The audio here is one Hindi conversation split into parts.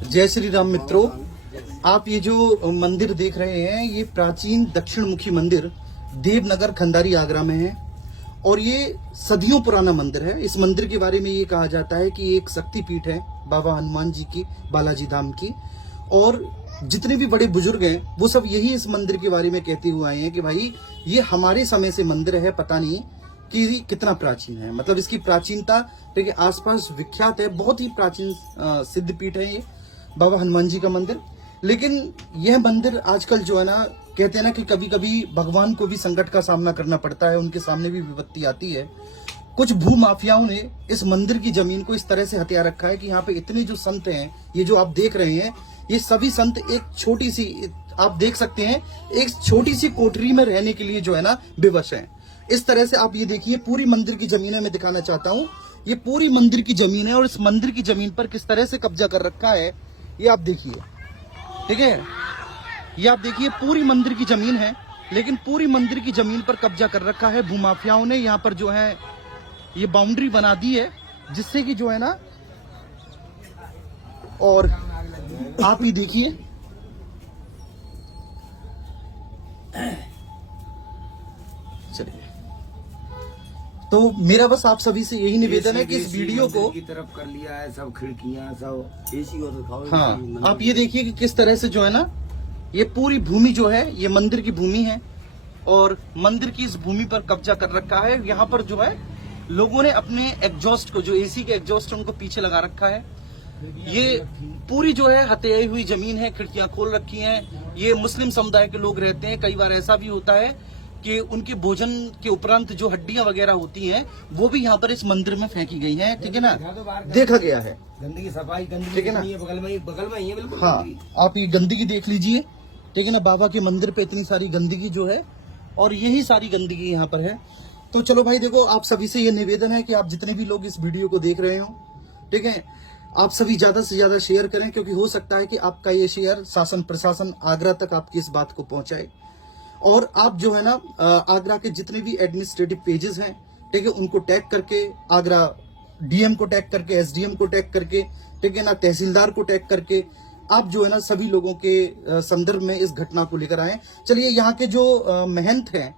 जय श्री राम मित्रों, आप ये जो मंदिर देख रहे हैं ये प्राचीन दक्षिण मुखी मंदिर देवनगर खंडारी आगरा में है और ये सदियों पुराना मंदिर है। इस मंदिर के बारे में ये कहा जाता है कि एक शक्तिपीठ है बाबा हनुमान जी की, बालाजी धाम की। और जितने भी बड़े बुजुर्ग हैं वो सब यही इस मंदिर के बारे में कहते हुए आए हैं कि भाई ये हमारे समय से मंदिर है, पता नहीं कि कितना प्राचीन है। मतलब इसकी प्राचीनता देखिए आसपास विख्यात है, बहुत ही प्राचीन सिद्ध पीठ है ये बाबा हनुमान जी का मंदिर। लेकिन यह मंदिर आजकल जो है ना, कहते हैं ना कि कभी कभी भगवान को भी संकट का सामना करना पड़ता है, उनके सामने भी विपत्ति आती है। कुछ भू माफियाओं ने इस मंदिर की जमीन को इस तरह से हथिया रखा है कि यहाँ पे इतने जो संत हैं, ये जो आप देख रहे हैं, ये सभी संत एक छोटी सी, आप देख सकते हैं, एक छोटी सी कोठरी में रहने के लिए जो है ना विवश हैं। इस तरह से आप ये देखिए, पूरी मंदिर की जमीनें मैं दिखाना चाहता हूँ। ये पूरी मंदिर की जमीन है और इस मंदिर की जमीन पर किस तरह से कब्जा कर रखा है ये आप देखिए, ठीक है। ये आप देखिए पूरी मंदिर की जमीन है, लेकिन पूरी मंदिर की जमीन पर कब्जा कर रखा है भूमाफियाओं ने। यहाँ पर जो है ये बाउंड्री बना दी है जिससे कि जो है ना, और आप ही देखिए, चलिए। तो मेरा बस आप सभी से यही निवेदन है कि इस वीडियो को की तरफ कर लिया है, सब खिड़कियां सब एसी को दिखाओ। हाँ, आप ये देखिए कि किस तरह से जो है ना, ये पूरी भूमि जो है ये मंदिर की भूमि है और मंदिर की इस भूमि पर कब्जा कर रखा है। यहाँ पर जो है लोगों ने अपने एग्जॉस्ट को, जो एसी के एग्जॉस्ट उनको पीछे लगा रखा है। ये पूरी जो है हथियाई हुई जमीन है, खिड़कियां खोल रखी हैं। ये मुस्लिम समुदाय के लोग रहते हैं। कई बार ऐसा भी होता है कि उनके भोजन के उपरांत जो हड्डियां वगैरह होती हैं वो भी यहाँ पर इस मंदिर में फेंकी गई हैं, ठीक है ना, देखा गया है। गंदगी सफाई गंदगी, ठीक है ना, बगल में ही है बिल्कुल। हाँ, आप ये गंदगी देख लीजिए, ठीक है ना। बाबा के मंदिर पे इतनी सारी गंदगी जो है, और यही सारी गंदगी यहाँ पर है। तो चलो भाई देखो, आप सभी से ये निवेदन है कि आप जितने भी लोग इस वीडियो को देख रहे हो, ठीक है, आप सभी ज्यादा से ज्यादा शेयर करें, क्योंकि हो सकता है कि आपका ये शेयर शासन प्रशासन आगरा तक आपकी इस बात को पहुंचाए। और आप जो है ना, आगरा के जितने भी एडमिनिस्ट्रेटिव पेजेस हैं, ठीक है, उनको टैग करके, आगरा डीएम को टैग करके, एसडीएम को टैग करके, ठीक है ना, तहसीलदार को टैग करके, आप जो है ना सभी लोगों के संदर्भ में इस घटना को लेकर आए। चलिए, यहाँ के जो महंत हैं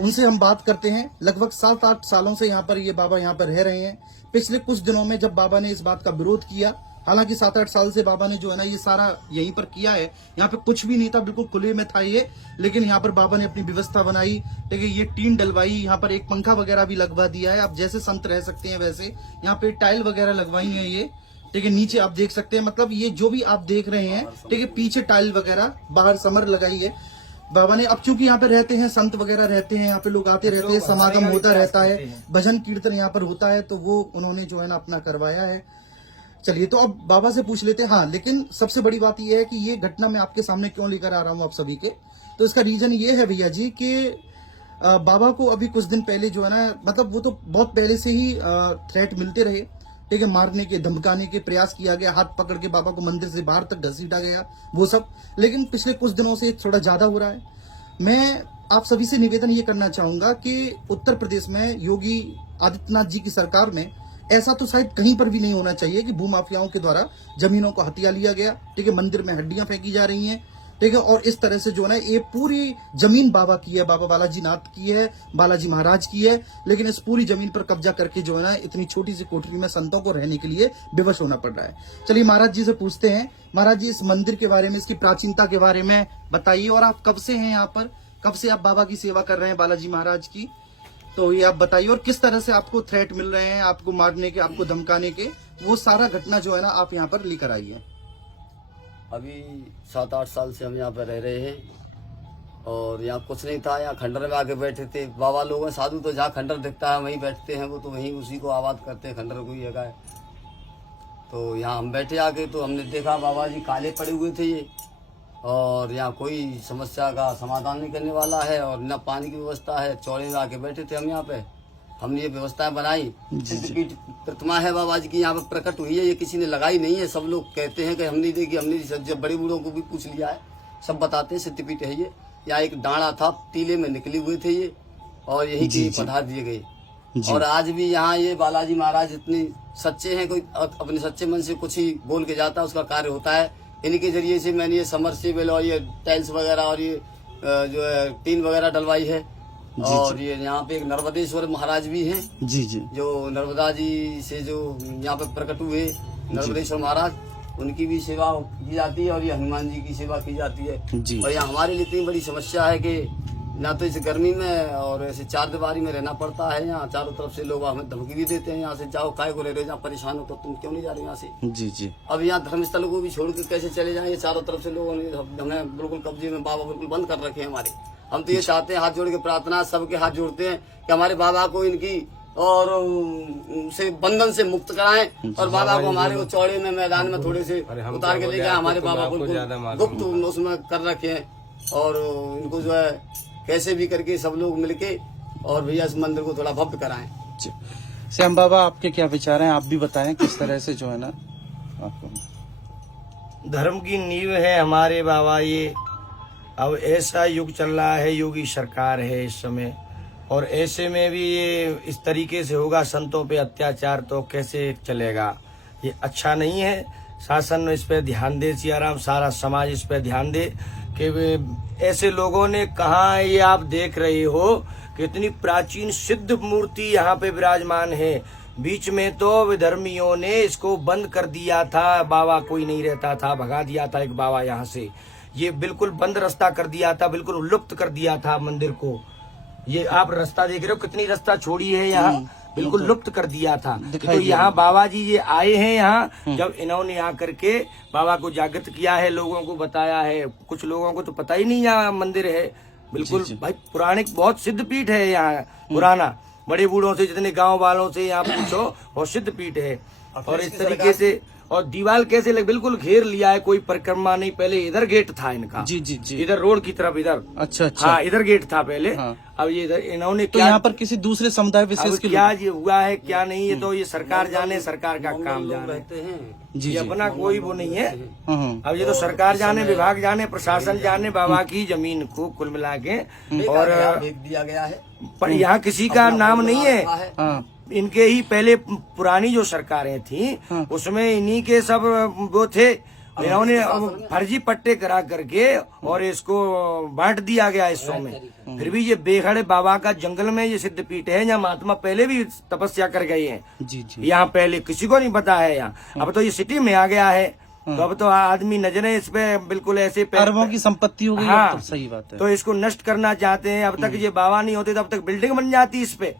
उनसे हम बात करते हैं। लगभग 7-8 सालों से यहाँ पर ये बाबा यहाँ पर रह रहे हैं। पिछले कुछ दिनों में जब बाबा ने इस बात का विरोध किया, हालांकि 7-8 साल से बाबा ने जो है ना ये सारा यहीं पर किया है, यहाँ पे कुछ भी नहीं था, बिल्कुल खुले में था ये, लेकिन यहाँ पर बाबा ने अपनी व्यवस्था बनाई, ठीक है, ये टीन डलवाई, यहाँ पर एक पंखा वगैरह भी लगवा दिया है। आप जैसे संत रह सकते हैं वैसे यहाँ पे टाइल वगैरह लगवाई है ये, ठीक है। नीचे आप देख सकते हैं, मतलब ये जो भी आप देख रहे हैं, ठीक है, पीछे टाइल वगैरह, बाहर समर लगाई है बाबा ने। अब चूंकि यहाँ पे रहते हैं, संत वगैरह रहते हैं, यहाँ पे लोग आते रहते हैं, समागम होता रहता है, भजन कीर्तन यहाँ पर होता है, तो वो उन्होंने जो है ना अपना करवाया है। चलिए, तो अब बाबा से पूछ लेते हैं। हाँ, लेकिन सबसे बड़ी बात यह है कि ये घटना मैं आपके सामने क्यों लेकर आ रहा हूँ आप सभी के, तो इसका रीजन ये है भैया जी कि बाबा को अभी कुछ दिन पहले जो है ना, मतलब वो तो बहुत पहले से ही थ्रेट मिलते रहे, ठीक है, मारने के, धमकाने के प्रयास किया गया, हाथ पकड़ के बाबा को मंदिर से बाहर तक घसीटा गया, वो सब। लेकिन पिछले कुछ दिनों से थोड़ा ज्यादा हो रहा है। मैं आप सभी से निवेदन ये करना चाहूंगा कि उत्तर प्रदेश में योगी आदित्यनाथ जी की सरकार में ऐसा तो शायद कहीं पर भी नहीं होना चाहिए कि भूमाफियाओं के द्वारा जमीनों को हथिया लिया गया, ठीक है, मंदिर में हड्डियां फेंकी जा रही हैं, ठीक है, और इस तरह से जो है ना ये पूरी जमीन बाबा की है, बाबा बालाजी नाथ की है, बालाजी महाराज की है, लेकिन इस पूरी जमीन पर कब्जा करके जो है ना इतनी छोटी सी कोठरी में संतों को रहने के लिए विवश होना पड़ रहा है। चलिए महाराज जी से पूछते हैं। महाराज जी, इस मंदिर के बारे में, इसकी प्राचीनता के बारे में बताइए, और आप कब से हैं यहाँ पर, कब से आप बाबा की सेवा कर रहे हैं, बालाजी महाराज की, तो ये आप बताइए। और किस तरह से आपको थ्रेट मिल रहे हैं, आपको मारने के, आपको धमकाने के, वो सारा घटना जो है ना आप यहाँ पर लेकर आइए। अभी 7-8 साल से हम यहाँ पे रह रहे हैं और यहाँ कुछ नहीं था। यहाँ खंडर में आके बैठे थे। बाबा लोग हैं, साधु तो जहाँ खंडर दिखता है वहीं बैठते हैं, वो तो वहीं उसी को आबाद करते हैं, खंडर को ही जगह है। तो यहाँ हम बैठे आके, तो हमने देखा बाबा जी काले पड़े हुए थे ये, और यहाँ कोई समस्या का समाधान नहीं करने वाला है और न पानी की व्यवस्था है। चौड़े में आके बैठे थे हम यहाँ पे, हमने ये व्यवस्थाएं बनाई। सिद्धपीठ प्रतिमा है बाबा जी की यहाँ पे प्रकट हुई है, ये किसी ने लगाई नहीं है। सब लोग कहते हैं कि हमने देखी, हमने जब बड़े बूढ़ों को भी पूछ लिया है, सब बताते हैं सिद्धपीठ है ये। यहाँ एक डांडा था, टीले में निकले हुए थे ये, और यही की पधार दिए गए। जी। और आज भी यहाँ ये बालाजी महाराज इतने सच्चे हैं, कोई अपने सच्चे मन से कुछ ही बोल के जाता है उसका कार्य होता है। इनके जरिए से मैंने ये समरसेबल और ये टाइल्स वगैरह और ये जो है टीन वगैरह डलवाई है। और ये यहाँ पे एक नर्मदेश्वर महाराज भी हैं, जी जी जो नर्मदा जी से जो यहाँ पे प्रकट हुए नर्मदेश्वर महाराज, उनकी भी सेवा की जाती है और ये हनुमान जी की सेवा की जाती है। जी। और यहाँ हमारे लिए इतनी बड़ी समस्या है कि ना तो इस गर्मी में और ऐसे चार दीवारी में रहना पड़ता है। यहाँ चारों तरफ से लोग हमें धमकी भी देते हैं, यहाँ से जाओ, काय को रह रहे, जहाँ परेशान हो तो तुम क्यों नहीं जा रहे यहाँ से। जी जी अब यहाँ धर्मस्थल को भी छोड़ के कैसे चले जाएं, ये चारों तरफ से लोगों ने हमें बिल्कुल कब्जे में, बाबा बिल्कुल बंद कर रखे हैं हमारे। हम तो ये चाहते हैं, हाथ जोड़ के प्रार्थना सबके हाथ जोड़ते हैं कि हमारे बाबा को इनकी और से बंधन से मुक्त कराएं और बाबा को हमारे को चौड़े में मैदान में थोड़े से उतार के लेके हमारे बाबा को गुप्त उसमें कर रखे हैं। और इनको जो है कैसे भी करके सब लोग मिलके और भैया इस मंदिर को थोड़ा भव्य कराएं। जी। श्याम बाबा, आपके क्या विचार हैं? आप भी बताएं किस तरह से जो है ना आपको। धर्म की नींव है हमारे बाबा ये। अब ऐसा युग चल रहा है, योगी सरकार है इस समय, और ऐसे में भी ये इस तरीके से होगा संतों पे अत्याचार, तो कैसे चलेगा? ये अच्छा नहीं है। शासन इस पे ध्यान दे, सियाराम सारा समाज इस पे ध्यान दे कि ऐसे लोगों ने कहा, ये आप देख रहे हो कि इतनी प्राचीन सिद्ध मूर्ति यहाँ पे विराजमान है। बीच में तो विधर्मियों ने इसको बंद कर दिया था, बाबा कोई नहीं रहता था, भगा दिया था एक बाबा यहाँ से। ये बिल्कुल बंद रास्ता कर दिया था, बिल्कुल लुप्त कर दिया था मंदिर को। ये आप रास्ता देख रहे हो, कितनी रास्ता छोड़ी है यहाँ, बिल्कुल लुप्त कर दिया था। तो यहाँ बाबा जी ये आए हैं यहाँ, जब इन्होंने आकर के बाबा को जागृत किया है, लोगों को बताया है। कुछ लोगों को तो पता ही नहीं यहाँ मंदिर है। बिल्कुल भाई पुराणिक बहुत सिद्ध पीठ है यहाँ, पुराना, बड़े बूढ़ों से जितने गांव वालों से यहाँ पूछो, बहुत सिद्ध पीठ है। और इस तरीके से और दीवार कैसे लग, बिल्कुल घेर लिया है, कोई परिक्रमा नहीं। पहले इधर गेट था इनका, जी जी जी, इधर रोड की तरफ, इधर। अच्छा अच्छा, हाँ, इधर गेट था पहले। हाँ। अब ये इधर इन्होंने तो यहाँ पर किसी दूसरे समुदाय विशेष के क्या ये हुआ है क्या नहीं, ये तो ये सरकार जाने, सरकार का काम जाने। जी ये अपना कोई वो नहीं है। हाँ अब ये तो सरकार जाने, विभाग जाने, प्रशासन जाने, बाबा की जमीन को कुल मिला के। और भेज दिया गया है, पर यहाँ किसी का नाम नहीं है। हाँ इनके ही पहले पुरानी जो सरकारें थी उसमें इन्हीं के सब वो थे। इन्होंने फर्जी पट्टे करा करके और इसको बांट दिया गया हिस्सों में। फिर भी ये बेहड़ बाबा का जंगल में ये सिद्ध पीठ है, जहाँ महात्मा पहले भी तपस्या कर गए हैं। जी जी, यहाँ पहले किसी को नहीं पता है यहाँ। अब तो ये सिटी में आ गया है, तो अब तो आदमी नजरें इस पे बिल्कुल ऐसे अरबों की संपत्ति हो गई। हाँ, तो सही बात है। तो इसको नष्ट करना चाहते हैं। अब तक ये बाबा नहीं होते तब तक बिल्डिंग बन जाती इस पे।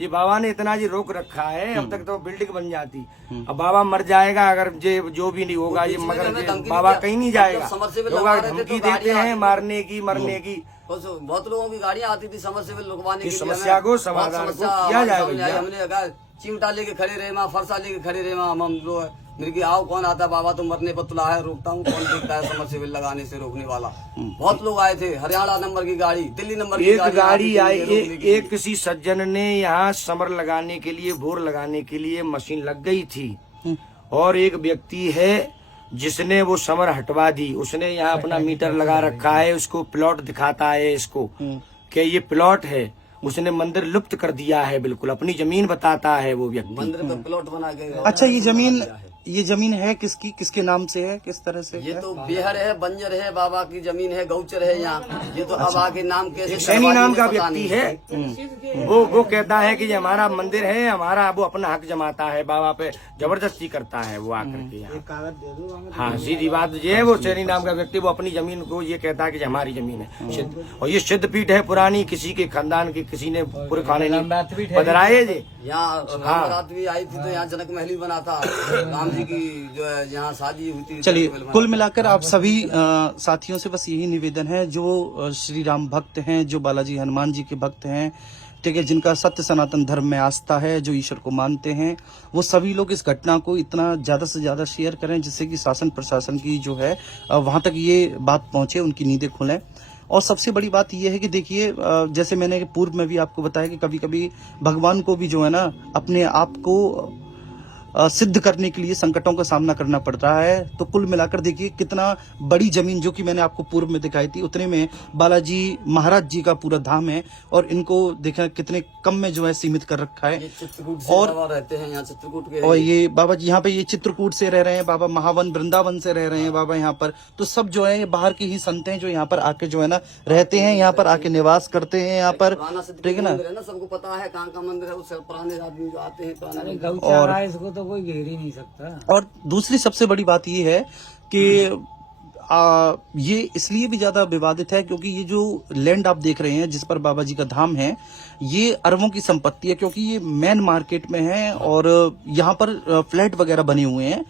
ये बाबा ने इतना जी रोक रखा है, अब तक तो बिल्डिंग बन जाती। अब बाबा मर जाएगा अगर जो भी नहीं होगा ये, मगर बाबा कहीं नहीं जाएगा। लोग धमकी देते हैं मारने की, मरने की। बहुत लोगों की गाड़ियाँ आती थी समरसेबल रुकवाने की, समस्या को समाधान को किया जाएगा। हमने कहा चिमटा लेके खड़े रहे वहाँ, फरसा लेके खड़े रहे वहाँ। हम लोग मेरे की आओ, कौन आता, बाबा तो मरने पर तुला है, रोकता हूँ, कौन देखता है समरसेबल लगाने से रोकने वाला। बहुत लोग आए थे, हरियाणा नंबर की गाड़ी, दिल्ली नंबर की एक गाड़ी आई। एक किसी सज्जन ने यहाँ समर लगाने के लिए, बोर लगाने के लिए मशीन लग गई थी, और एक व्यक्ति है जिसने वो समर हटवा दी। उसने यहाँ अपना मीटर लगा रखा है, उसको प्लॉट दिखाता है इसको कि ये प्लॉट है। उसने मंदिर लुप्त कर दिया है, बिल्कुल अपनी जमीन बताता है वो व्यक्ति। मंदिर पे प्लॉट बना के। अच्छा, ये जमीन है किसकी, किसके नाम से है, किस तरह से? ये तो बेहड़ है, बंजर है, बाबा की जमीन है, गौचर है यहाँ। ये तो अब आगे नाम कैसे, सैनी नाम का व्यक्ति है, वो कहता है कि ये हमारा मंदिर है, हमारा, वो अपना हक जमाता है, बाबा पे जबरदस्ती करता है वो आकर के यहाँ। हाँ, सीधी बात ये है। वो सैनी नाम का व्यक्ति वो अपनी जमीन को ये कहता है कि हमारी जमीन है। और ये सिद्ध पीठ है पुरानी, किसी के खानदान के किसी ने पूरे खाने नहीं बदलाए। यहाँ रात भी आई थी तो यहाँ जनक महल बना था, राम जी की जो है यहाँ शादी हुई थी। चलिए, कुल मिलाकर आप सभी साथियों से बस यही निवेदन है, जो श्री राम भक्त हैं, जो बालाजी हनुमान जी के भक्त हैं, ठीक है, जिनका सत्य सनातन धर्म में आस्था है, जो ईश्वर को मानते हैं, वो सभी लोग इस घटना को इतना ज्यादा से ज्यादा शेयर करें जिससे कि शासन प्रशासन की जो है वहां तक ये बात पहुंचे, उनकी नींदें खुलें। और सबसे बड़ी बात यह है कि देखिए, जैसे मैंने पूर्व में भी आपको बताया कि कभी कभी भगवान को भी जो है ना अपने आप को सिद्ध करने के लिए संकटों का सामना करना पड़ रहा है। तो कुल मिलाकर देखिए कितना बड़ी जमीन, जो कि मैंने आपको पूर्व में दिखाई थी, उतने में बालाजी महाराज जी का पूरा धाम है, और इनको देखा कितने कम में जो है सीमित कर रखा है। ये चित्रकूट से और बाबा रहते हैं यहाँ, चित्रकूट के और ये बाबा जी यहाँ पे ये चित्रकूट से रह रहे हैं, बाबा महावन वृंदावन से रह रहे हैं बाबा यहाँ पर। तो सब जो है ये बाहर के ही संत हैं जो यहाँ पर आके जो है ना रहते हैं, यहाँ पर आके निवास करते हैं यहाँ पर, पुराना सिद्ध ठीक है ना। मंदिर है ना, सबको पता है कहाँ का मंदिर है, उससे पुराने आदमी जो आते हैं पुराने। गौचारा है, इसको तो कोई घेर ही नहीं सकता। और दूसरी सबसे बड़ी बात ये है कि ये इसलिए भी ज्यादा विवादित है क्योंकि ये जो लैंड आप देख रहे हैं जिस पर बाबा जी का धाम है, ये अरबों की संपत्ति है, क्योंकि ये मेन मार्केट में है और यहाँ पर फ्लैट वगैरह बने हुए हैं।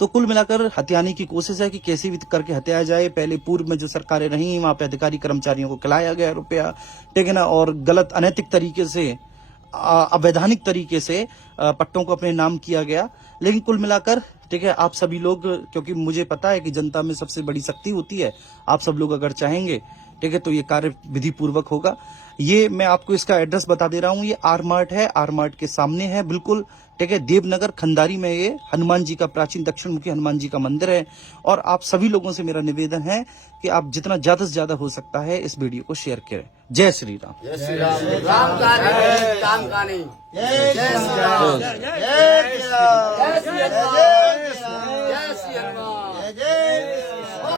तो कुल मिलाकर हत्याने की कोशिश है कि कैसे भी करके हत्याया जाए। पहले पूर्व में जो सरकारें रही वहां पे अधिकारी कर्मचारियों को खिलाया गया रुपया, ठीक है ना, और गलत अनैतिक तरीके से, अवैधानिक तरीके से पट्टों को अपने नाम किया गया। लेकिन कुल मिलाकर ठीक है, आप सभी लोग, क्योंकि मुझे पता है कि जनता में सबसे बड़ी शक्ति होती है, आप सब लोग अगर चाहेंगे ठीक है तो ये कार्य विधि पूर्वक होगा। ये मैं आपको इसका एड्रेस बता दे रहा हूँ, ये आर मार्ट है, आर मार्ट के सामने है बिल्कुल, ठीक है, देवनगर खंडारी में ये हनुमान जी का प्राचीन दक्षिण मुखी हनुमान जी का मंदिर है। और आप सभी लोगों से मेरा निवेदन है कि आप जितना ज्यादा से ज्यादा हो सकता है इस वीडियो को शेयर करें। जय श्री राम। जय श्री राम। राम का नहीं, राम का नहीं। जय श्री राम।